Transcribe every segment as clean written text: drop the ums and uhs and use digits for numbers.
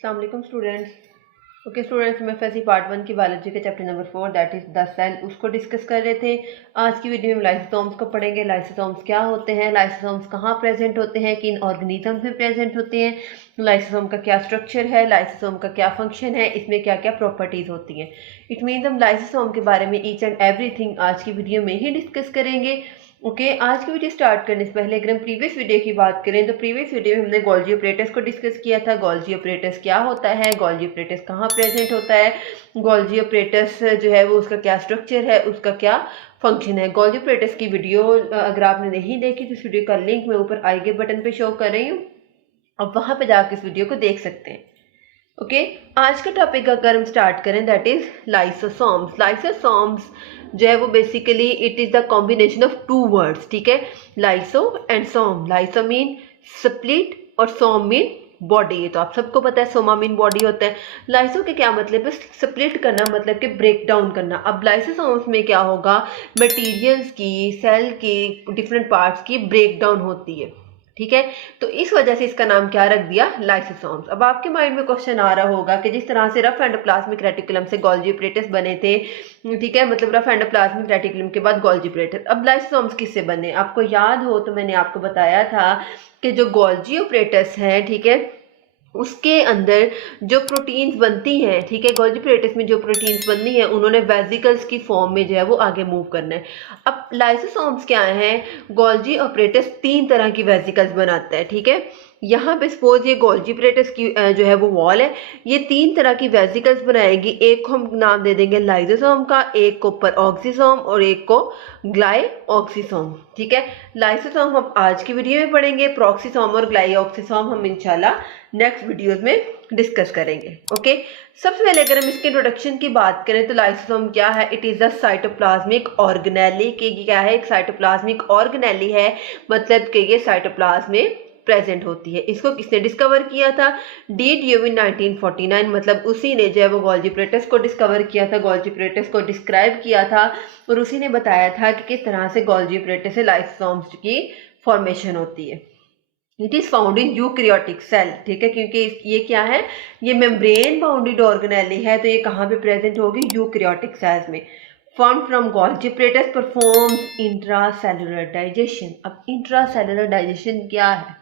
अस्सलाम वालेकुम students. Okay students, मैं फैसी पार्ट 1 की बायोलॉजी के chapter number 4 that is the cell उसको डिस्कस कर रहे थे। आज की वीडियो में लाइसोसोम्स को पढ़ेंगे। लाइसोसोम्स क्या होते हैं, लाइसोसोम्स कहाँ प्रेजेंट होते हैं, किन ऑर्गेनिजम्स में प्रेजेंट होते हैं, लाइसोसोम का क्या स्ट्रक्चर है, लाइसोसोम का क्या फंक्शन है, इसमें क्या क्या प्रॉपर्टीज़ होती हैं। इट मीन्स हम लाइसोसोम के बारे में ईच एंड एवरीथिंग आज की वीडियो में ही डिस्कस करेंगे। आज की वीडियो स्टार्ट करने से पहले अगर हम प्रीवियस वीडियो की बात करें तो प्रीवियस वीडियो में हमने गोल्जी ऑपरेटर्स को डिस्कस किया था। गोल्जी ऑपरेटर्स क्या होता है, गोल्जी ऑपरेटर्स कहाँ प्रेजेंट होता है, गोल्जी ऑपरेटर्स जो है वो उसका क्या स्ट्रक्चर है, उसका क्या फंक्शन है। गोल्जी ऑपरेटर्स की वीडियो अगर आपने नहीं देखी तो इस वीडियो का लिंक मैं ऊपर आई के बटन पे शो कर रही हूँ, अब वहाँ पे जाकर इस वीडियो को देख सकते हैं। आज का टॉपिक अगर हम स्टार्ट करें दैट इज लाइसोसोम्स। लाइसोसोम्स जो है वो basically it is the combination of two words, ठीक है, lyso and some. Lyso mean split और सोम मीन बॉडी। ये तो आप सबको पता है, सोमा मीन बॉडी होता है। लाइसो के क्या मतलब है, स्प्लिट करना मतलब कि ब्रेक डाउन करना। अब लाइसोसोम्स में क्या होगा, मटेरियल्स की, सेल की डिफरेंट पार्ट्स की ब्रेक डाउन होती है, ठीक है। तो इस वजह से इसका नाम क्या रख दिया, लाइसोसोम्स। अब आपके माइंड में क्वेश्चन आ रहा होगा कि जिस तरह से रफ एंडोप्लाज्मिक रेटिकुलम से गोल्जी ऑपरेटर्स बने थे, ठीक है, मतलब रफ एंडोप्लाज्मिक रेटिकुलम के बाद गोल्जी ऑपरेटर्स। अब लाइसोसोम्स किससे बने, आपको याद हो तो मैंने आपको बताया था कि जो गोल्जी ऑपरेटर्स हैं, ठीक है, उसके अंदर जो प्रोटीन्स बनती हैं, ठीक है, गोल्जी ऑपरेटर्स में जो प्रोटीन्स बनती हैं उन्होंने वेसिकल्स की फॉर्म में जो है वो आगे मूव करना है। अब लाइसोसोम्स क्या हैं, गोल्जी ऑपरेटर्स 3 तरह की वेसिकल्स बनाता है, ठीक है। यहाँ पे सपोज ये गोल्जी ऑपरेटर्स की जो है वो वॉल है, ये 3 तरह की वेसिकल्स बनाएगी। एक को हम नाम दे देंगे लाइसोसोम का, एक को परऑक्सीसोम और एक को ग्लाइऑक्सीसोम, ठीक है। लाइसोसोम हम आज की वीडियो में पढ़ेंगे, प्रॉक्सीसोम और ग्लाइऑक्सीसोम हम इंशाल्लाह नेक्स्ट वीडियोस में डिस्कस करेंगे। ओके, सबसे पहले अगर हम इसके इंट्रोडक्शन की बात करें तो लाइसोसोम क्या है, it is a cytoplasmic organelle. कि क्या है, एक साइटोप्लाज्मिक ऑर्गेनेली है, मतलब कि ये साइटोप्लाज्म में प्रेजेंट होती है। इसको किसने डिस्कवर किया था, डी ड्यूविन 1949, मतलब उसी ने जो है वो गोल्जी ऑपरेटर्स को डिस्कवर किया था, गोल्जी ऑपरेटर्स को डिस्क्राइब किया था और उसी ने बताया था कि किस तरह से गोल्जी ऑपरेटर्स से लाइसोसोम्स की फॉर्मेशन होती है। It is found in eukaryotic cell, ठीक है, क्योंकि ये क्या है, ये मेम्ब्रेन बाउंडेड ऑर्गेनेली है, तो ये कहाँ पे प्रेजेंट होगी, यूकैरियोटिक सेल्स में। Form from Golgi operators performs intracellular digestion. अब इंट्रासेलुलर डाइजेशन क्या है,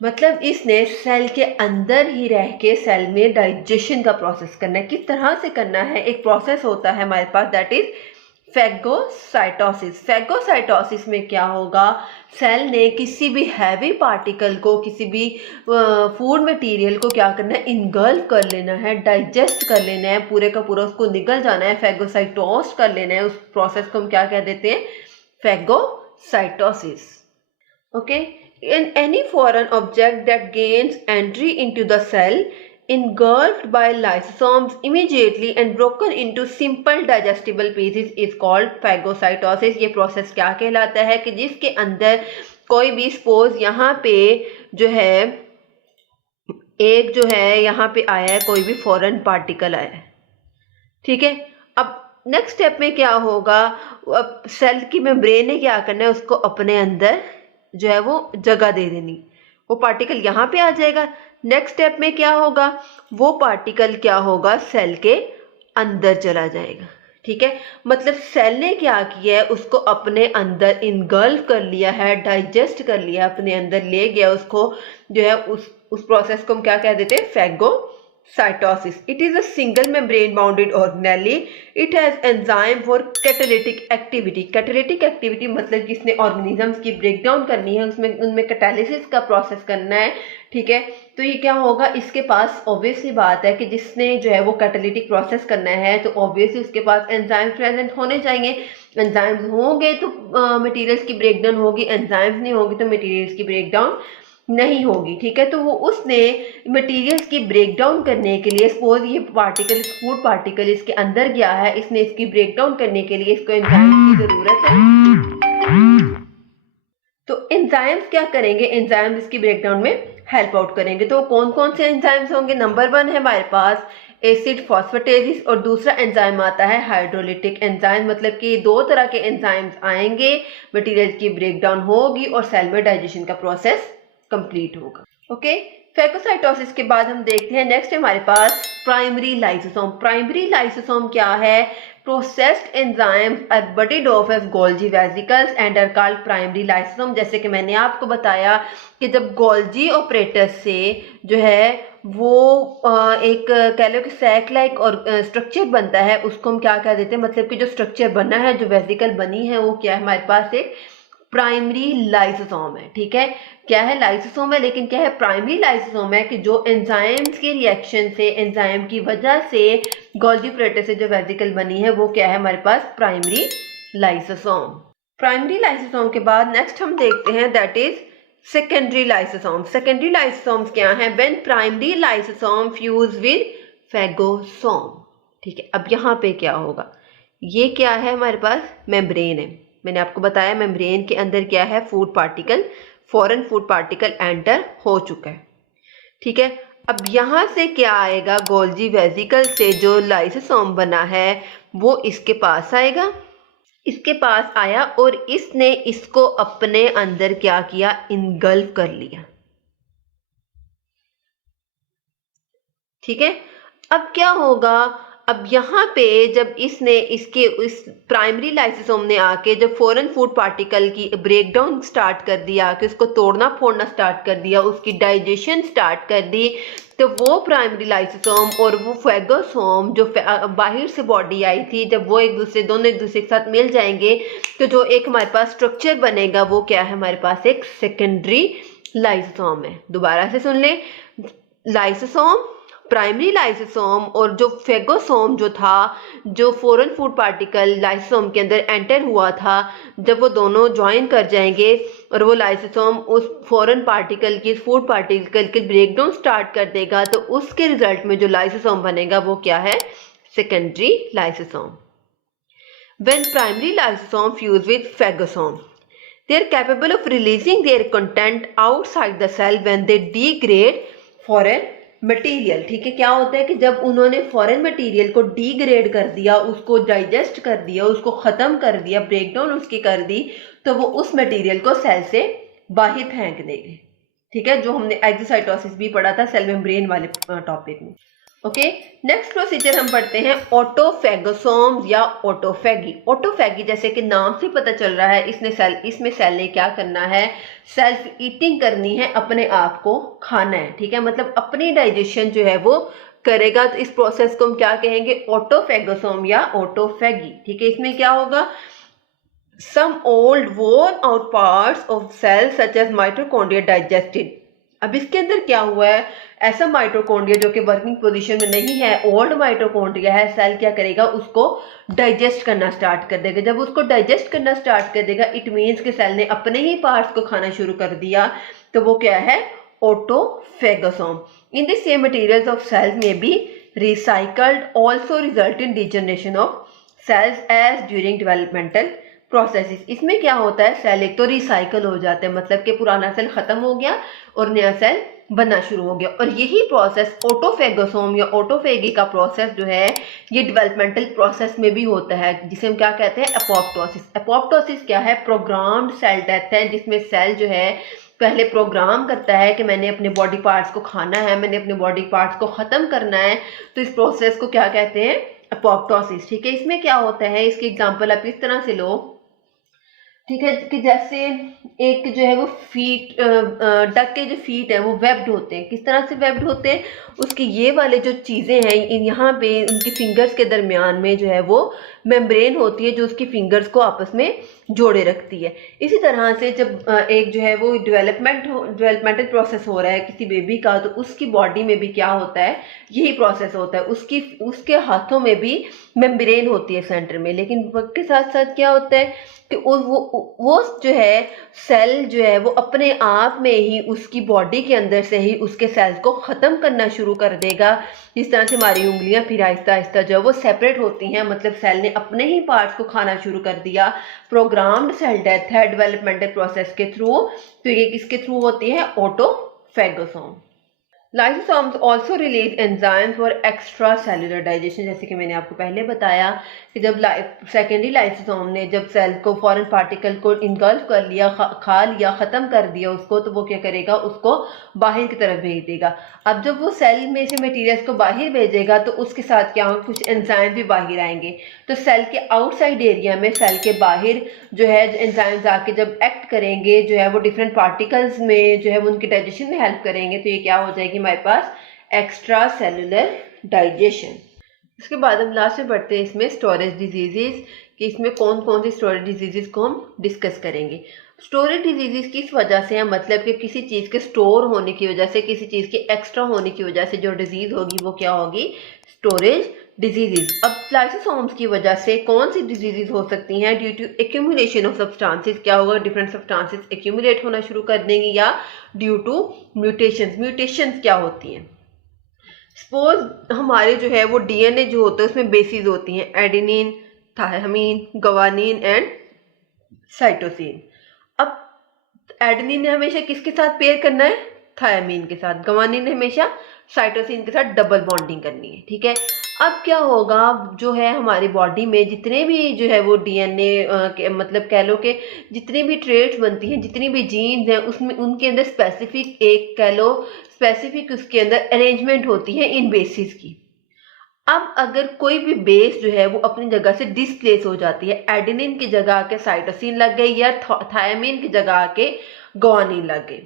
मतलब इसने सेल के अंदर ही रह के सेल में डाइजेशन का प्रोसेस करना है। किस तरह से करना है, एक प्रोसेस होता है हमारे पास दैट इज फैगोसाइटोसिस। फैगोसाइटोसिस में क्या होगा, सेल ने किसी भी हैवी पार्टिकल को, किसी भी फूड मटेरियल को क्या करना है, इनगल्फ कर लेना है, डाइजेस्ट कर लेना है, पूरे का पूरा उसको निगल जाना है, फैगोसाइटोस कर लेना है। उस प्रोसेस को हम क्या कह देते हैं, phagocytosis. Okay, in any foreign object that gains entry into the cell engulfed by lysosomes immediately and broken into simple digestible pieces is called phagocytosis। ये प्रोसेस क्या कहलाता है कि जिसके अंदर कोई भी सपोज यहाँ पे जो है एक जो है यहाँ पे आया है, कोई भी फॉरेन पार्टिकल आया है, ठीक है। अब नेक्स्ट स्टेप में क्या होगा, अब सेल की मेम्ब्रेन ने क्या करना है, उसको अपने अंदर जो है वो जगह दे देनी, वो पार्टिकल यहाँ पे आ जाएगा। नेक्स्ट स्टेप में क्या होगा, वो पार्टिकल क्या होगा, सेल के अंदर चला जाएगा, ठीक है। मतलब सेल ने क्या किया है, उसको अपने अंदर इनगल्फ कर लिया है, डाइजेस्ट कर लिया, अपने अंदर ले गया उसको, जो है उस प्रोसेस को हम क्या कह देते हैं, phagocytosis. It is a single membrane bounded organelle. It has enzyme for catalytic activity. Catalytic activity मतलब जिसने ऑर्गेनिजम्स की ब्रेक डाउन करनी है, उसमें उनमें कैटालिसिस का प्रोसेस करना है, ठीक है। तो ये क्या होगा, इसके पास ऑब्वियसली बात है कि जिसने जो है वो कैटालिटिक प्रोसेस करना है तो ऑब्वियसली उसके पास एंजाइम्स प्रेजेंट होने चाहिए। एंजाइम्स होंगे तो मटेरियल्स की ब्रेक डाउन होगी, एंजाइम्स नहीं होंगे तो मटेरियल्स की ब्रेक डाउन नहीं होगी, ठीक है। तो वो उसने मटेरियल्स की ब्रेक डाउन करने के लिए, सपोज ये पार्टिकल, फूड पार्टिकल इसके अंदर गया है, इसने इसकी ब्रेक डाउन करने के लिए इसको एंजाइम्स की जरूरत है। तो एंजाइम्स क्या करेंगे, एंजाइम्स इसकी ब्रेक डाउन में हेल्प आउट करेंगे। तो कौन कौन से एंजाइम्स होंगे, नंबर 1 है हमारे पास एसिड फॉस्फेटेजिस और दूसरा एंजाइम आता है हाइड्रोलिटिक एंजाइम। मतलब कि 2 तरह के एंजाइम्स आएंगे, मटेरियल की ब्रेक डाउन होगी और सेल में डाइजेशन का प्रोसेस कंप्लीट होगा। ओके, फेगोसाइटोसिस के बाद हम देखते हैं नेक्स्ट हमारे पास प्राइमरी लाइसोसोम। प्राइमरी लाइसोसोम क्या है? Processed enzymes are budded off as Golgi vesicles and are called primary lysosome. जैसे कि मैंने आपको बताया कि जब गोल्जी ऑपरेटस से जो है वो एक कह लो कि सैक लाइक और स्ट्रक्चर बनता है, उसको हम क्या कह देते हैं, मतलब कि जो स्ट्रक्चर बना है, जो वेसिकल बनी है, वो क्या है हमारे पास एक प्राइमरी लाइसोसोम है। ठीक है, क्या है? लाइसोसोम है, लेकिन क्या है? प्राइमरी लाइसोसोम है कि जो एंजाइम्स के रिएक्शन से, एंजाइम की वजह से गोल्जी ऑपरेटस से जो वेसिकल बनी है, वो क्या है हमारे पास? Primary lysosome. प्राइमरी लाइसोसोम के बाद नेक्स्ट हम देखते हैं that is secondary lysosome. Secondary lysosomes क्या हैं? When primary lysosome fuse with phagosome. ठीक है, अब यहाँ पे क्या होगा? ये क्या है हमारे पास? मेम्ब्रेन है। मैंने आपको बताया मेम्ब्रेन के अंदर क्या है? Food particle, foreign food particle enter हो चुका है। ठीक है, अब यहाँ से क्या आएगा? गोल्जी वेसिकल से जो लाइसोसोम बना है वो इसके पास आएगा। इसके पास आया और इसने इसको अपने अंदर क्या किया? इनगल्फ कर लिया। ठीक है, अब क्या होगा? अब यहाँ पे जब इसने इसके इस प्राइमरी लाइसोसोम ने आके जब फॉरेन फूड पार्टिकल की ब्रेकडाउन स्टार्ट कर दिया, कि उसको तोड़ना फोड़ना स्टार्ट कर दिया, उसकी डाइजेशन स्टार्ट कर दी, तो वो प्राइमरी लाइसोसोम और वो फेगोसोम जो बाहर से बॉडी आई थी, जब वो दोनों एक दूसरे के साथ मिल जाएंगे तो जो एक हमारे पास स्ट्रक्चर बनेगा वो क्या है हमारे पास? एक सेकेंडरी लाइसोसोम है। दोबारा से सुन ले, लाइसोसोम, प्राइमरी लाइसोसोम और जो फेगोसोम जो था, जो फॉरेन फूड पार्टिकल लाइसोसोम के अंदर एंटर हुआ था, जब वो दोनों ज्वाइन कर जाएंगे और वो लाइसोसोम उस फॉरेन पार्टिकल की, फूड पार्टिकल के ब्रेकडाउन स्टार्ट कर देगा, तो उसके रिजल्ट में जो लाइसोसोम बनेगा वो क्या है? Secondary lysosome. When primary lysosome fuse with phagosome, they are capable of releasing their content outside the cell when they degrade foreign material. ठीक है, क्या होता है कि जब उन्होंने फॉरेन मटेरियल को डिग्रेड कर दिया, उसको डाइजेस्ट कर दिया, उसको ख़त्म कर दिया, ब्रेकडाउन उसकी कर दी, तो वो उस मटेरियल को सेल से बाहर फेंक देंगे। ठीक है, जो हमने एक्सोसाइटोसिस भी पढ़ा था सेल मेम्ब्रेन वाले टॉपिक में। ओके, नेक्स्ट प्रोसीजर हम पढ़ते हैं ऑटोफेगोसोम्स या ऑटोफेगी। ऑटोफेगी जैसे कि नाम से पता चल रहा है, इसमें सेल ने क्या करना है? सेल्फ ईटिंग करनी है, अपने आप को खाना है। ठीक है, मतलब अपनी डाइजेशन जो है वो करेगा, तो इस प्रोसेस को हम क्या कहेंगे? ऑटोफेगोसोम या ऑटोफेगी। ठीक है, इसमें क्या होगा? Some old worn out parts of cell such as mitochondria digested. अब इसके अंदर क्या हुआ है? ऐसा माइटोकॉन्ड्रिया जो कि वर्किंग पोजीशन में नहीं है, ओल्ड माइटोकॉन्ड्रिया है, सेल क्या करेगा? उसको डाइजेस्ट करना स्टार्ट कर देगा। जब उसको डाइजेस्ट करना स्टार्ट कर देगा, इट मीन्स कि सेल ने अपने ही पार्ट्स को खाना शुरू कर दिया, तो वो क्या है? Autophagosome. In the same materials of cells may be recycled, also result in degeneration of cells as during developmental processes. इसमें क्या होता है? सेल एक तो रिसाइकल हो जाते हैं, मतलब कि पुराना सेल खत्म हो गया और नया सेल बनना शुरू हो गया, और यही प्रोसेस ऑटोफेगोसोम या ऑटोफेगी का प्रोसेस जो है ये डेवलपमेंटल प्रोसेस में भी होता है, जिसे हम क्या कहते हैं? एपोप्टोसिस। एपोप्टोसिस क्या है? प्रोग्राम्ड सेल डेथ है, जिसमें सेल जो है पहले प्रोग्राम करता है कि मैंने अपने बॉडी पार्ट्स को खाना है, मैंने अपने बॉडी पार्ट्स को ख़त्म करना है, तो इस प्रोसेस को क्या कहते हैं? एपोप्टोसिस। ठीक है, इसमें क्या होता है? इसकी एग्जांपल आप इस तरह से लो, ठीक है, कि जैसे एक जो है वो फीट, डक के जो फीट है वो वेब्ड होते हैं। किस तरह से वेब्ड होते हैं? उसकी ये वाले जो चीज़ें हैं, यहाँ पे उनकी फिंगर्स के दरमियान में जो है वो मेम्ब्रेन होती है, जो उसकी फिंगर्स को आपस में जोड़े रखती है। इसी तरह से जब एक जो है वो डेवलपमेंटल प्रोसेस हो रहा है किसी बेबी का, तो उसकी बॉडी में भी क्या होता है? यही प्रोसेस होता है। उसके हाथों में भी मेम्ब्रेन होती है सेंटर में, लेकिन वक्त के साथ साथ क्या होता है कि वो जो है सेल जो है वो अपने आप में ही उसकी बॉडी के अंदर से ही उसके सेल्स को ख़त्म करना शुरू कर देगा। जिस तरह से हमारी उंगलियां फिर आहिस्ता आहिस्ता जो है वो सेपरेट होती हैं, मतलब सेल ने अपने ही पार्ट्स को खाना शुरू कर दिया। प्रोग्राम्ड सेल डेथ है डेवलपमेंटल प्रोसेस के थ्रू, तो ये किसके थ्रू होती है? Autophagosome. Lysosomes also release enzyme for extra cellular digestion, जैसे कि मैंने आपको पहले बताया कि जब सेकेंडरी लाइसोसोम ने जब सेल को फॉरेन पार्टिकल को इनगल्फ कर लिया, खा लिया, ख़त्म कर दिया उसको, तो वो क्या करेगा, उसको बाहर की तरफ भेज देगा। अब जब वो सेल में से मटीरियल्स को बाहर भेजेगा तो उसके साथ क्या होगा, कुछ एंजाइम भी बाहर आएंगे। तो सेल के आउटसाइड एरिया में, सेल के बाहर जो है एंजाइम्स आके जब एक्ट करेंगे, जो है वो डिफरेंट पार्टिकल्स में जो है वो उनके डाइजेशन में हेल्प करेंगे, तो ये क्या हो जाएगी हमारे पास, एक्स्ट्रा सेलुलर डाइजेशन। इसके बाद हम लास्ट में बढ़ते हैं इसमें स्टोरेज डिजीजेज, कि इसमें कौन कौन सी स्टोरेज डिजीजेज को हम डिस्कस करेंगे। स्टोरेज डिजीजेज किस वजह से है, मतलब कि किसी चीज़ के स्टोर होने की वजह से, किसी चीज़ के एक्स्ट्रा होने की वजह से जो डिजीज होगी वो क्या होगी, स्टोरेज डिजीजेज। अब लाइसोसोम्स की वजह से कौन सी डिजीजेज हो सकती हैं, due to accumulation of substances, क्या होगा, डिफरेंट सब्सटेंसेस एक्यूमुलेट होना शुरू कर देंगी, या ड्यू टू म्यूटेशंस। म्यूटेशंस क्या होती हैं, सपोज हमारे जो है वो डीएनए जो होता है उसमें बेसिस होती हैं, adenine, thymine, guanine and cytosine. अब एडेनिन ने हमेशा किसके साथ पेयर करना है, थायमीन के साथ। ग्वानिन ने हमेशा साइटोसिन के साथ डबल बॉन्डिंग करनी है, ठीक है। अब क्या होगा, जो है हमारी बॉडी में जितने भी जो है वो डीएनए मतलब कह लो कि जितनी भी ट्रेट्स बनती हैं, जितनी भी जीन्स हैं, उसमें उनके अंदर स्पेसिफिक एक कह लो स्पेसिफिक उसके अंदर अरेंजमेंट होती है इन बेसिस की। अब अगर कोई भी बेस जो है वो अपनी जगह से डिस्प्लेस हो जाती है, एडेनिन की जगह आके साइटोसिन लग गई या थायमीन की जगह आके ग्वानिन लग गई,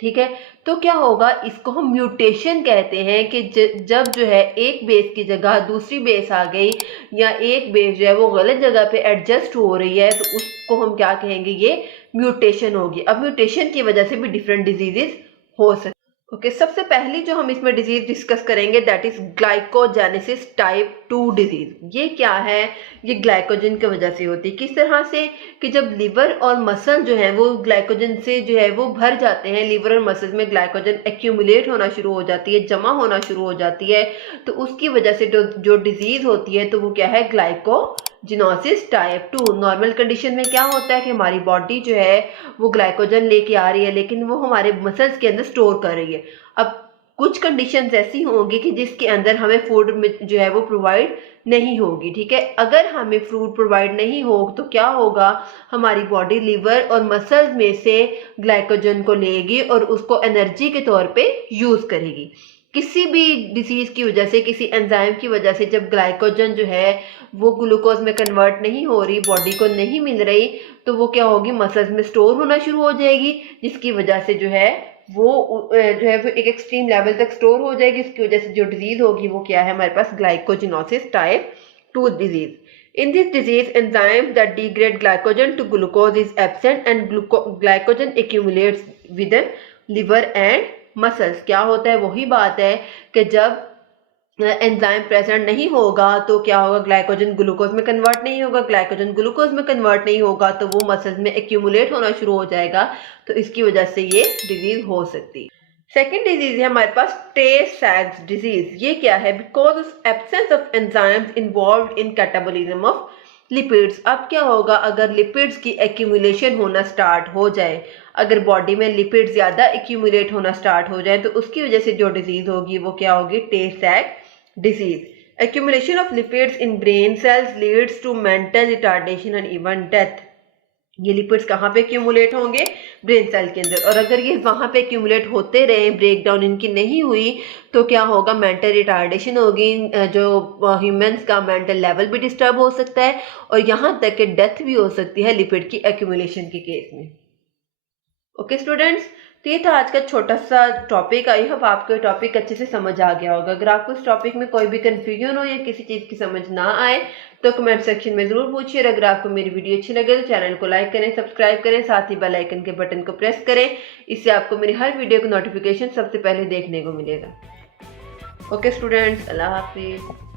ठीक है, तो क्या होगा, इसको हम म्यूटेशन कहते हैं। कि जब जो है एक बेस की जगह दूसरी बेस आ गई, या एक बेस जो है वो गलत जगह पे एडजस्ट हो रही है, तो उसको हम क्या कहेंगे, ये म्यूटेशन होगी। अब म्यूटेशन की वजह से भी डिफरेंट डिजीजेस हो सकती। ओके, सबसे पहली जो हम इसमें डिजीज डिस्कस करेंगे that is glycogenesis type 2 disease. ये क्या है, ये ग्लाइकोजन की वजह से होती है। किस तरह से, कि जब लिवर और मसल जो है वो ग्लाइकोजन से जो है वो भर जाते हैं, लिवर और मसल्स में ग्लाइकोजन एक्यूमुलेट होना शुरू हो जाती है, जमा होना शुरू हो जाती है, तो उसकी वजह से जो डिजीज होती है तो वो क्या है, ग्लाइकोजिनोसिस टाइप 2। नॉर्मल कंडीशन में क्या होता है कि हमारी बॉडी जो है वो ग्लाइकोजन लेके आ रही है, लेकिन वो हमारे मसल्स के अंदर स्टोर कर रही है। अब कुछ कंडीशंस ऐसी होंगी कि जिसके अंदर हमें फूड जो है वो प्रोवाइड नहीं होगी, ठीक है। अगर हमें फूड प्रोवाइड नहीं हो तो क्या होगा, हमारी बॉडी लिवर और मसल्स में से ग्लाइकोजन को लेगी और उसको एनर्जी के तौर पे यूज करेगी। किसी भी डिसीज की वजह से, किसी एंजाइम की वजह से जब ग्लाइकोजन जो है वो ग्लूकोज में कन्वर्ट नहीं हो रही, बॉडी को नहीं मिल रही, तो वो क्या होगी, मसल्स में स्टोर होना शुरू हो जाएगी, जिसकी वजह से जो है वो एक एक्सट्रीम लेवल तक स्टोर हो जाएगी। इसकी वजह से जो डिजीज होगी वो क्या है, हमारे पास glycogenosis type 2 disease. In this disease, enzymes that degrade glycogen to glucose is absent and glycogen accumulates within liver and muscles। क्या होता है, वही बात है कि जब एंजाइम प्रेजेंट नहीं होगा तो क्या होगा, ग्लाइकोजन ग्लूकोज में कन्वर्ट नहीं होगा, ग्लाइकोजन ग्लूकोज में कन्वर्ट नहीं होगा तो वो मसल्स में एक्यूमुलेट होना शुरू हो जाएगा, तो इसकी वजह से ये डिजीज हो सकती है। सेकेंड डिजीज है हमारे पास टे-सैग्स डिजीज। ये क्या है, because of absence of enzymes involved in catabolism of lipids. अब क्या होगा, अगर लिपिड्स की एक्यूमुलेशन होना स्टार्ट हो जाए, अगर बॉडी में लिपिड ज़्यादा एक्यूमुलेट होना स्टार्ट हो जाए, तो उसकी वजह से जो डिजीज होगी वो क्या होगी, Tay Sachs disease. Accumulation of lipids in brain cells leads to mental retardation and even death. ये लिपिड्स कहाँ पे एक्यूमुलेट होंगे, ब्रेन सेल के अंदर, और अगर ये वहाँ पे एक्यूमुलेट होते रहे, ब्रेक डाउन इनकी नहीं हुई, तो क्या होगा, मेंटल रिटार्डेशन होगी, जो ह्यूमंस का मेंटल लेवल भी डिस्टर्ब हो सकता है, और यहाँ तक कि डेथ भी हो सकती है लिपिड की एक्यूमुलेशन के केस में। ओके स्टूडेंट्स, तो ये था आज का छोटा सा टॉपिक। आई होप आपको टॉपिक अच्छे से समझ आ गया होगा। अगर आपको इस टॉपिक में कोई भी कंफ्यूजन हो या किसी चीज़ की समझ ना आए तो कमेंट सेक्शन में ज़रूर पूछिए। अगर आपको मेरी वीडियो अच्छी लगे तो चैनल को लाइक करें, सब्सक्राइब करें, साथ ही बेल आइकन के बटन को प्रेस करें। इससे आपको मेरी हर वीडियो का नोटिफिकेशन सबसे पहले देखने को मिलेगा। ओके स्टूडेंट्स, अल्लाह हाफिज़।